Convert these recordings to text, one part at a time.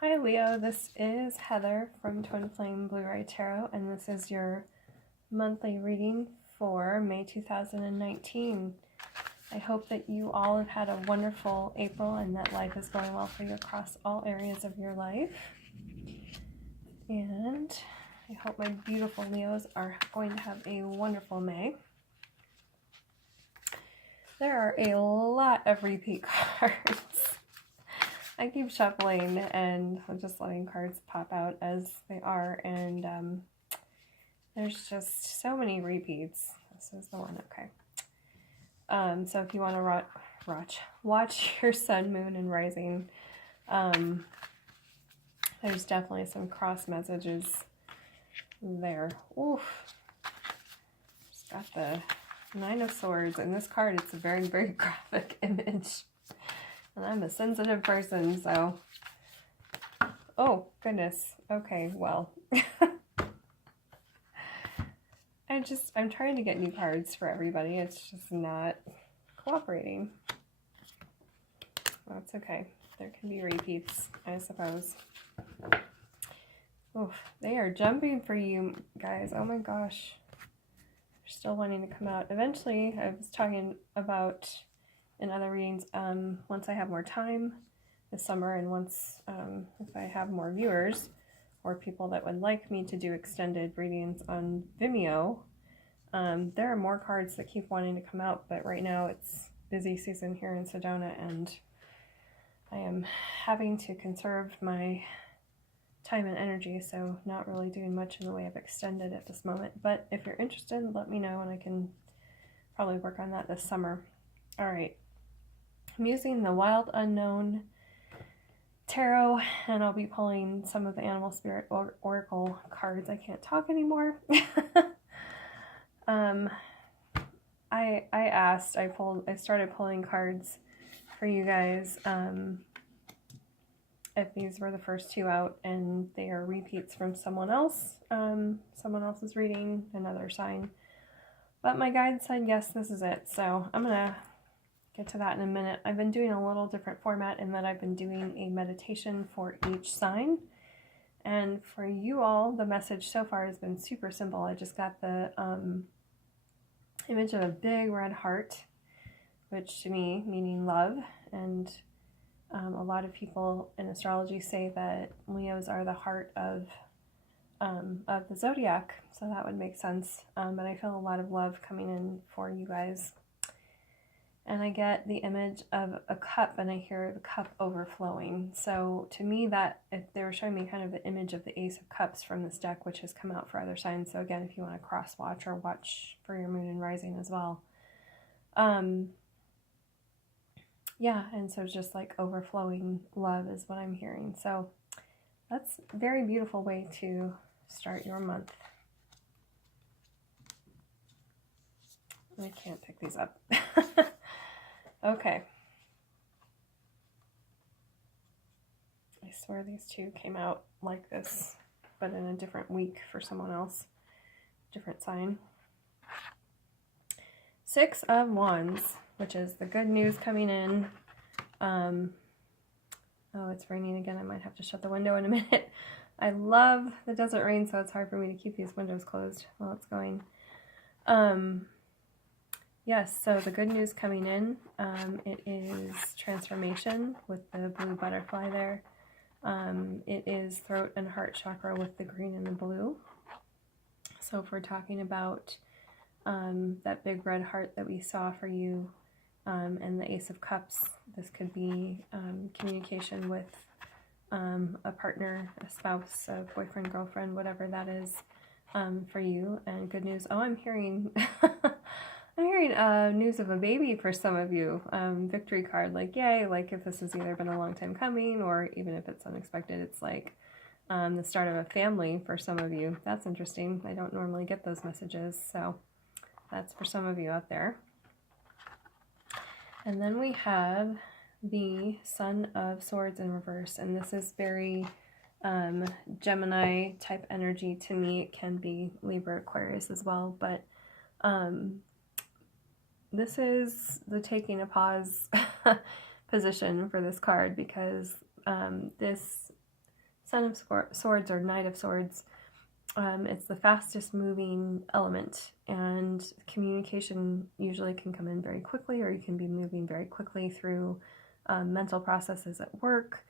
Hi Leo, this is Heather from Twin Flame Blue-Ray Tarot, and this is your monthly reading for May 2019. I hope that you all have had a wonderful April and that life is going well for you across all areas of your life. And I hope my beautiful Leos are going to have a wonderful May. There are a lot of repeat cards. I keep shuffling and I'm just letting cards pop out as they are, and there's just so many repeats. This is the one, okay. So if you want to watch your sun, moon, and rising, there's definitely some cross messages there. Oof. Just got the Nine of Swords, and this card, it's a very, very graphic image. And I'm a sensitive person, so... Oh, goodness. Okay, well. I'm trying to get new cards for everybody. It's just not cooperating. That's okay. There can be repeats, I suppose. Oof, they are jumping for you guys. Oh my gosh. They're still wanting to come out. Eventually, I was talking about in other readings, once I have more time this summer, and once if I have more viewers or people that would like me to do extended readings on Vimeo, there are more cards that keep wanting to come out, but right now it's busy season here in Sedona and I am having to conserve my time and energy, so not really doing much in the way of extended at this moment. But if you're interested, let me know and I can probably work on that this summer. All right. I'm using the Wild Unknown Tarot, and I'll be pulling some of the Animal Spirit Oracle cards. I can't talk anymore. I started pulling cards for you guys, if these were the first two out, and they are repeats from someone else. Someone else is reading another sign. But my guide said, yes, this is it. So I'm going to get to that in a minute. I've been doing a little different format in that I've been doing a meditation for each sign. And for you all, the message so far has been super simple. I just got the image of a big red heart, which to me, meaning love. And a lot of people in astrology say that Leos are the heart of the zodiac, so that would make sense. But I feel a lot of love coming in for you guys. And I get the image of a cup, and I hear the cup overflowing. So to me, that if they were showing me kind of the image of the Ace of Cups from this deck, which has come out for other signs. So again, if you want to cross watch or watch for your moon and rising as well. Yeah, and so just like overflowing love is what I'm hearing. So that's a very beautiful way to start your month. I can't pick these up. Okay. I swear these two came out like this, but in a different week for someone else. Different sign. Six of Wands, which is the good news coming in. Oh, it's raining again. I might have to shut the window in a minute. I love the desert rain, so it's hard for me to keep these windows closed while it's going. Yes, so the good news coming in, it is transformation with the blue butterfly there. It is throat and heart chakra with the green and the blue. So if we're talking about that big red heart that we saw for you, and the Ace of Cups, this could be communication with a partner, a spouse, a boyfriend, girlfriend, whatever that is for you. And good news. Oh, I'm hearing I'm hearing news of a baby for some of you. Victory card, like yay, like if this has either been a long time coming or even if it's unexpected, it's like the start of a family for some of you. That's interesting. I don't normally get those messages, so that's for some of you out there. And then we have the Sun of Swords in reverse, and this is very Gemini type energy to me. It can be Libra, Aquarius as well, but this is the taking a pause position for this card, because this Son of Swords or Knight of Swords. It's the fastest moving element, and communication usually can come in very quickly, or you can be moving very quickly through mental processes at work.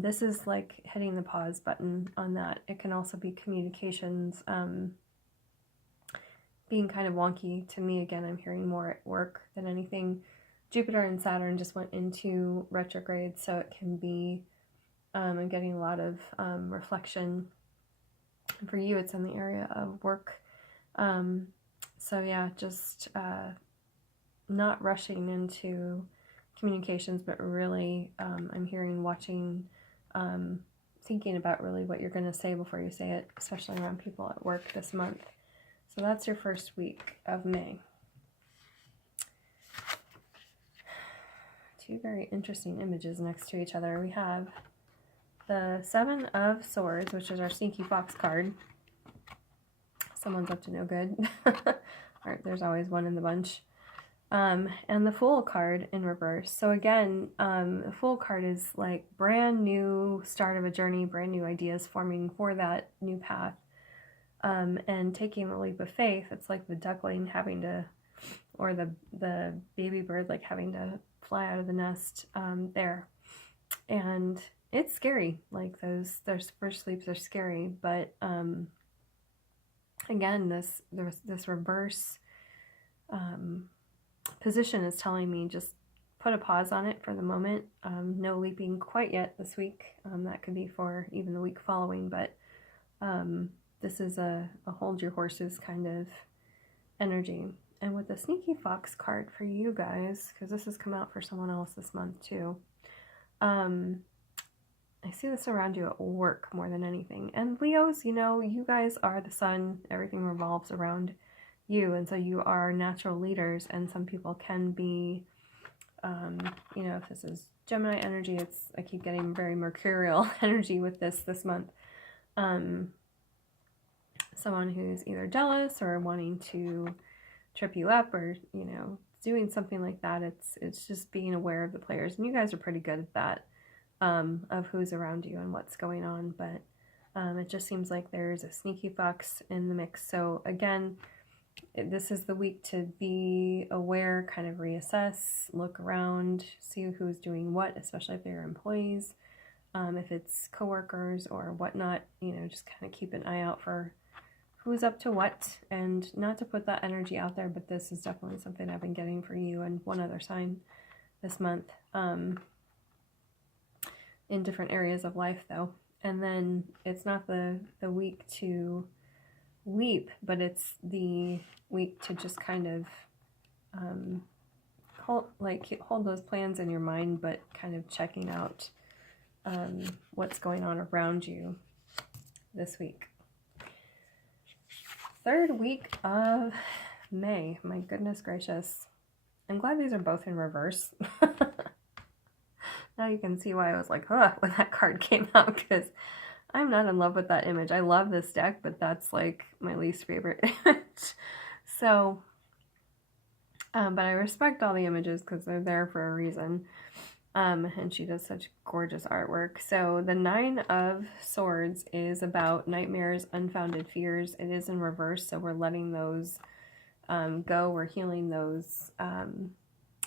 This is like hitting the pause button on that. It can also be communications being kind of wonky. To me, again, I'm hearing more at work than anything. Jupiter and Saturn just went into retrograde, so it can be, I'm getting a lot of reflection. For you, it's in the area of work. So yeah, just not rushing into communications, but really I'm hearing, watching, thinking about really what you're going to say before you say it, especially around people at work this month. So that's your first week of May. Two very interesting images next to each other. We have the Seven of Swords, which is our Sneaky Fox card. Someone's up to no good. There's always one in the bunch. And the Fool card in reverse. So again, the Fool card is like brand new start of a journey, brand new ideas forming for that new path. And taking a leap of faith. It's like the duckling having to, or the baby bird like having to fly out of the nest there. And it's scary. Like those first leaps are scary, but again, this reverse position is telling me just put a pause on it for the moment. No leaping quite yet this week. That could be for even the week following, but this is a hold your horses kind of energy. And with the Sneaky Fox card for you guys, because this has come out for someone else this month too, I see this around you at work more than anything. And Leos, you know, you guys are the sun. Everything revolves around you. And so you are natural leaders. And some people can be, you know, if this is Gemini energy, I keep getting very mercurial energy with this month. Someone who's either jealous or wanting to trip you up, or, you know, doing something like that. It's just being aware of the players. And you guys are pretty good at that. Of who's around you and what's going on, but it just seems like there's a Sneaky Fox in the mix. So again, this is the week to be aware, kind of reassess, look around, see who's doing what, especially if they're employees, if it's coworkers or whatnot, you know, just kind of keep an eye out for who's up to what, and not to put that energy out there, but this is definitely something I've been getting for you and one other sign this month. In different areas of life though. And then it's not the week to leap, but it's the week to just kind of hold those plans in your mind, but kind of checking out what's going on around you this week. Third week of May. My goodness gracious. I'm glad these are both in reverse. Now you can see why I was like, huh, when that card came out, because I'm not in love with that image. I love this deck, but that's like my least favorite image. So, but I respect all the images because they're there for a reason. And she does such gorgeous artwork. So the Nine of Swords is about nightmares, unfounded fears. It is in reverse, so we're letting those go. We're healing those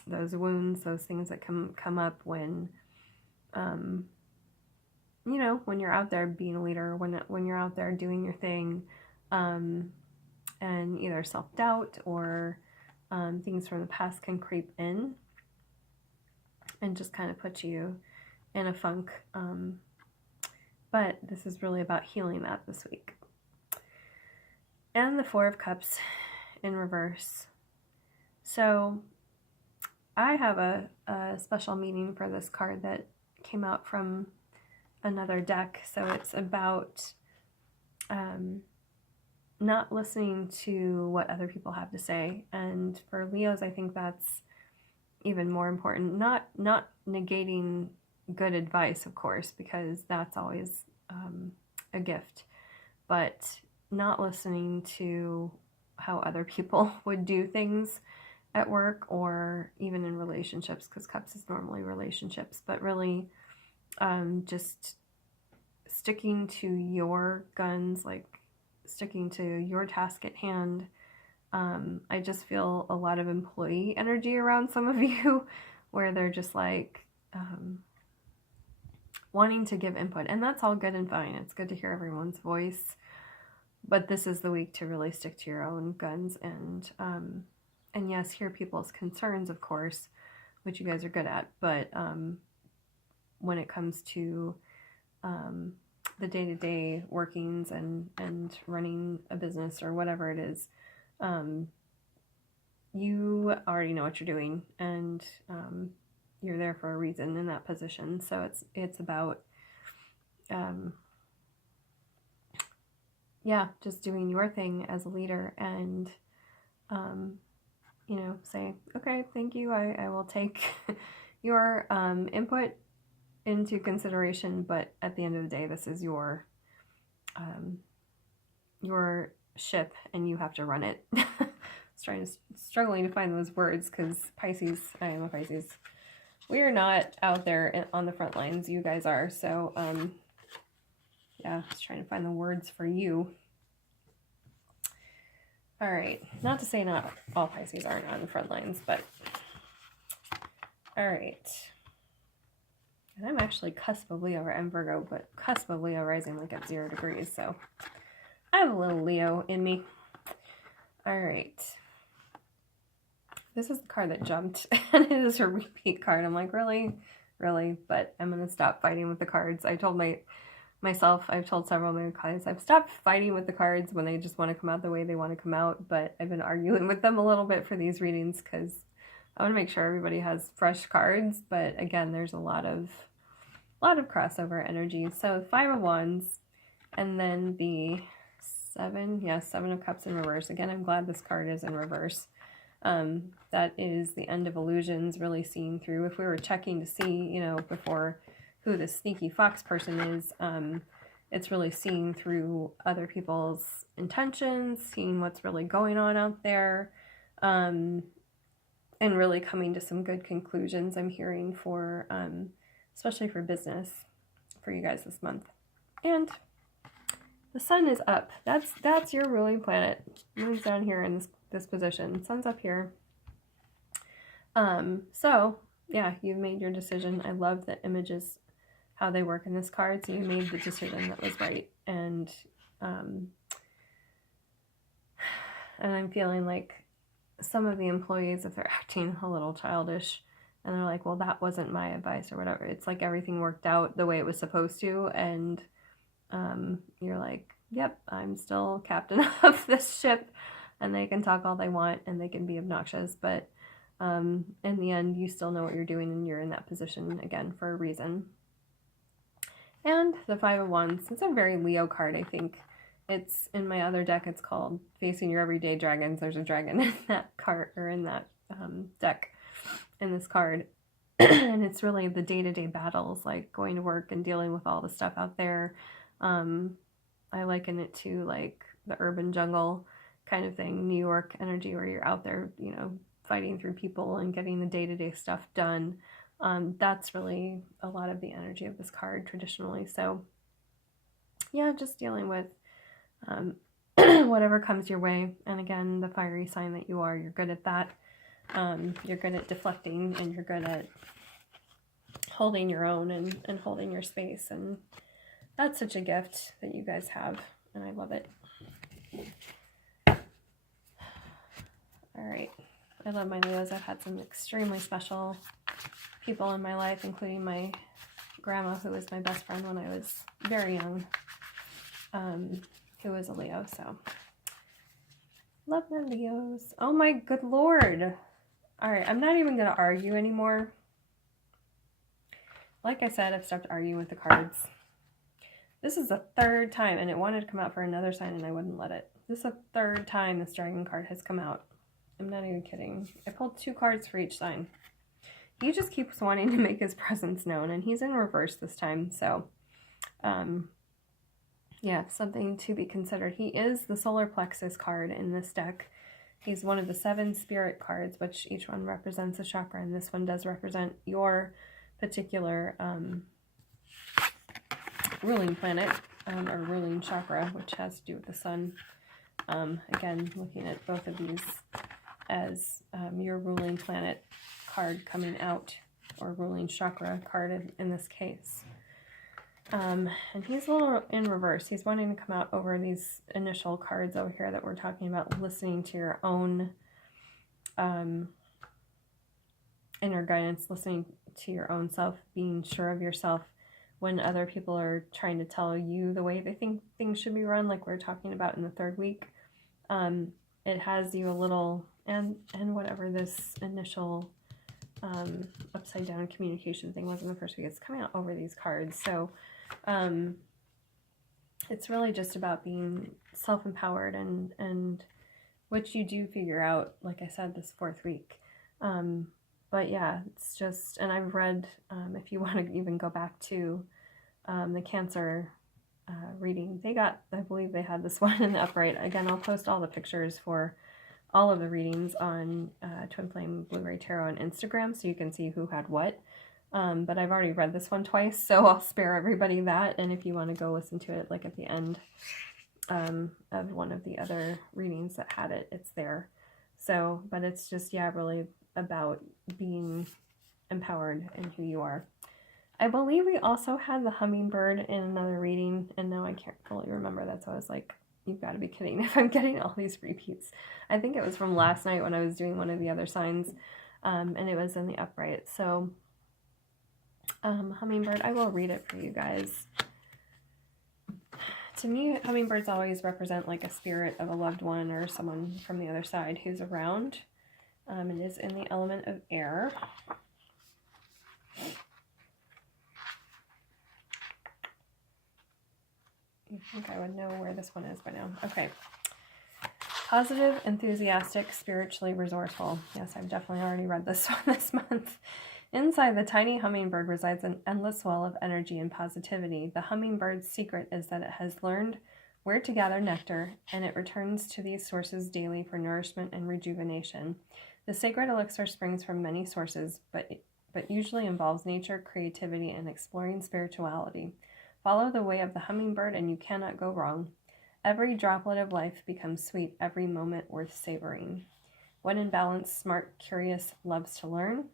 wounds, those things that come up when, you know, when you're out there being a leader, when you're out there doing your thing, and either self-doubt or things from the past can creep in and just kind of put you in a funk. But this is really about healing that this week. And the Four of Cups in reverse. So I have a special meaning for this card that came out from another deck. So it's about not listening to what other people have to say. And for Leos, I think that's even more important. Not negating good advice, of course, because that's always a gift, but not listening to how other people would do things at work or even in relationships, because Cups is normally relationships, but really just sticking to your guns, like sticking to your task at hand. I just feel a lot of employee energy around some of you where they're just like wanting to give input, and that's all good and fine. It's good to hear everyone's voice, but this is the week to really stick to your own guns and yes, hear people's concerns, of course, which you guys are good at, but when it comes to the day-to-day workings and running a business or whatever it is, you already know what you're doing, and you're there for a reason in that position. So it's about just doing your thing as a leader, and say, okay, thank you, I will take your input into consideration, but at the end of the day, this is your ship and you have to run it. Struggling to find those words because Pisces, I am a Pisces. We are not out there on the front lines. You guys are. So, just trying to find the words for you. All right. Not to say not all Pisces aren't on the front lines, but all right. And I'm actually cusp of Leo, or I'm Virgo, but cusp of Leo rising like at 0 degrees. So I have a little Leo in me. All right. This is the card that jumped, and it is a repeat card. I'm like, really? But I'm going to stop fighting with the cards. I told myself, I've told several of my clients, I've stopped fighting with the cards when they just want to come out the way they want to come out, but I've been arguing with them a little bit for these readings because I want to make sure everybody has fresh cards, but again, there's a lot of crossover energy. So 5 of Wands, and then the 7 of Cups in reverse. Again, I'm glad this card is in reverse. That is the end of illusions really seen through. If we were checking to see, before who the sneaky fox person is, it's really seeing through other people's intentions, seeing what's really going on out there, and really coming to some good conclusions I'm hearing for, especially for business for you guys this month. And the sun is up. That's your ruling planet. Moon's down here in this position. Sun's up here. So yeah, you've made your decision. I love the images, how they work in this card. So you made the decision that was right. And I'm feeling like some of the employees, if they're acting a little childish and they're like, well, that wasn't my advice or whatever. It's like everything worked out the way it was supposed to. And you're like, yep, I'm still captain of this ship, and they can talk all they want and they can be obnoxious, but in the end, you still know what you're doing and you're in that position again for a reason. And the 5 of Wands, it's a very Leo card, I think. It's in my other deck, it's called Facing Your Everyday Dragons. There's a dragon in that card, or in that deck, in this card. And it's really the day-to-day battles, like going to work and dealing with all the stuff out there. I liken it to like the urban jungle kind of thing, New York energy, where you're out there, fighting through people and getting the day-to-day stuff done. That's really a lot of the energy of this card traditionally. So yeah, just dealing with whatever comes your way. And again, the fiery sign that you are, you're good at that. You're good at deflecting, and you're good at holding your own and holding your space. And that's such a gift that you guys have, and I love it. All right. I love my Leos. I've had some extremely special people in my life, including my grandma, who was my best friend when I was very young, who was a Leo. So love my Leos. Oh my good Lord. All right. I'm not even going to argue anymore. Like I said, I've stopped arguing with the cards. This is the 3rd time, and it wanted to come out for another sign, and I wouldn't let it. This is the 3rd time this dragon card has come out. I'm not even kidding. I pulled 2 cards for each sign. He just keeps wanting to make his presence known, and he's in reverse this time. So, yeah, something to be considered. He is the solar plexus card in this deck. He's one of the 7 spirit cards, which each one represents a chakra, and this one does represent your particular ruling planet, or ruling chakra, which has to do with the sun. Again, looking at both of these as your ruling planet card coming out, or ruling chakra card in this case. And he's a little in reverse. He's wanting to come out over these initial cards over here that we're talking about, listening to your own inner guidance, listening to your own self, being sure of yourself when other people are trying to tell you the way they think things should be run, like we're talking about in the third week. It has you a little, and whatever this initial upside down communication thing was in the first week, it's coming out over these cards. So it's really just about being self-empowered, and which you do figure out, like I said, this fourth week. But yeah, it's just, and I've read, if you want to even go back to the Cancer reading, they got, I believe they had this one in the upright. Again, I'll post all the pictures for all of the readings on Twin Flame Blu-ray Tarot on Instagram, so you can see who had what. But I've already read this one twice, so I'll spare everybody that. And if you want to go listen to it, like at the end of one of the other readings that had it, it's there. So, but it's just, yeah, really about being empowered in who you are. I believe we also had the hummingbird in another reading, and now I can't fully remember. That's why I was like, you've got to be kidding if I'm getting all these repeats. I think it was from last night when I was doing one of the other signs, and it was in the upright. So hummingbird, I will read it for you guys. To me, hummingbirds always represent like a spirit of a loved one or someone from the other side who's around. It is in the element of air. You think I would know where this one is by now. Okay. Positive, enthusiastic, spiritually resourceful. Yes, I've definitely already read this one this month. Inside the tiny hummingbird resides an endless well of energy and positivity. The hummingbird's secret is that it has learned where to gather nectar, and it returns to these sources daily for nourishment and rejuvenation. The sacred elixir springs from many sources, but usually involves nature, creativity, and exploring spirituality. Follow the way of the hummingbird and you cannot go wrong. Every droplet of life becomes sweet, every moment worth savoring. When in balance, smart, curious, loves to learn.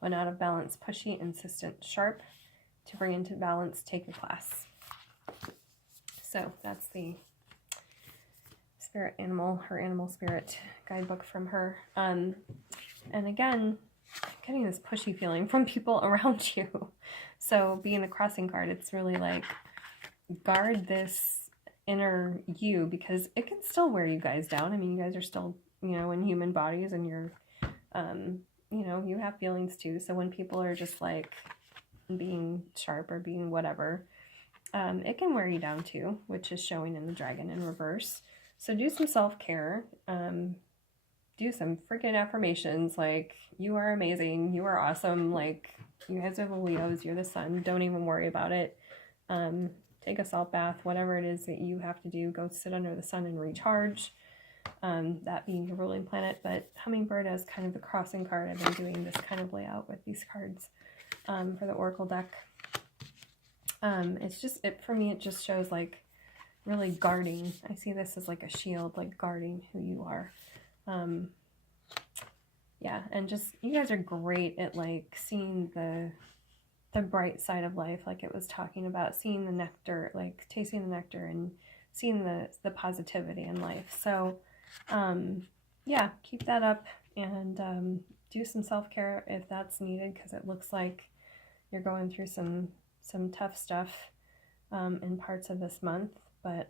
When out of balance, pushy, insistent, sharp. To bring into balance, take a class. So that's the spirit animal, her animal spirit guidebook from her. And again, I'm getting this pushy feeling from people around you. So being a crossing card, it's really like, guard this inner you, because it can still wear you guys down. I mean, you guys are still, in human bodies, and you're, you have feelings too. So when people are just like being sharp or being whatever, it can wear you down too, which is showing in the dragon in reverse. So do some self-care, do some freaking affirmations, like, you are amazing, you are awesome, like, you guys are the Leos, you're the sun, don't even worry about it. Take a salt bath, whatever it is that you have to do, go sit under the sun and recharge, that being your ruling planet. But hummingbird as kind of the crossing card, I've been doing this kind of layout with these cards for the Oracle deck. It's just, for me, it just shows like really guarding. I see this as like a shield, like guarding who you are. Yeah, and just, you guys are great at like seeing the bright side of life, like it was talking about, seeing the nectar, like tasting the nectar and seeing the positivity in life. So yeah, keep that up, and do some self-care if that's needed, because it looks like you're going through some tough stuff in parts of this month. But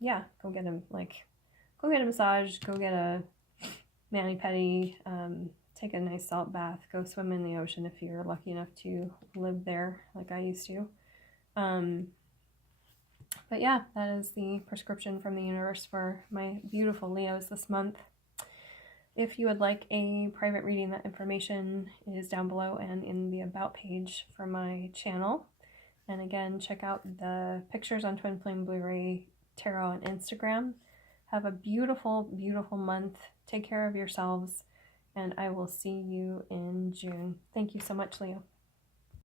yeah, go get a massage, go get a mani-pedi, take a nice salt bath, go swim in the ocean if you're lucky enough to live there like I used to. But yeah, that is the prescription from the universe for my beautiful Leos this month. If you would like a private reading, that information is down below and in the About page for my channel. And again, check out the pictures on Twin Flame Blu-ray Tarot on Instagram. Have a beautiful, beautiful month. Take care of yourselves, and I will see you in June. Thank you so much, Leo.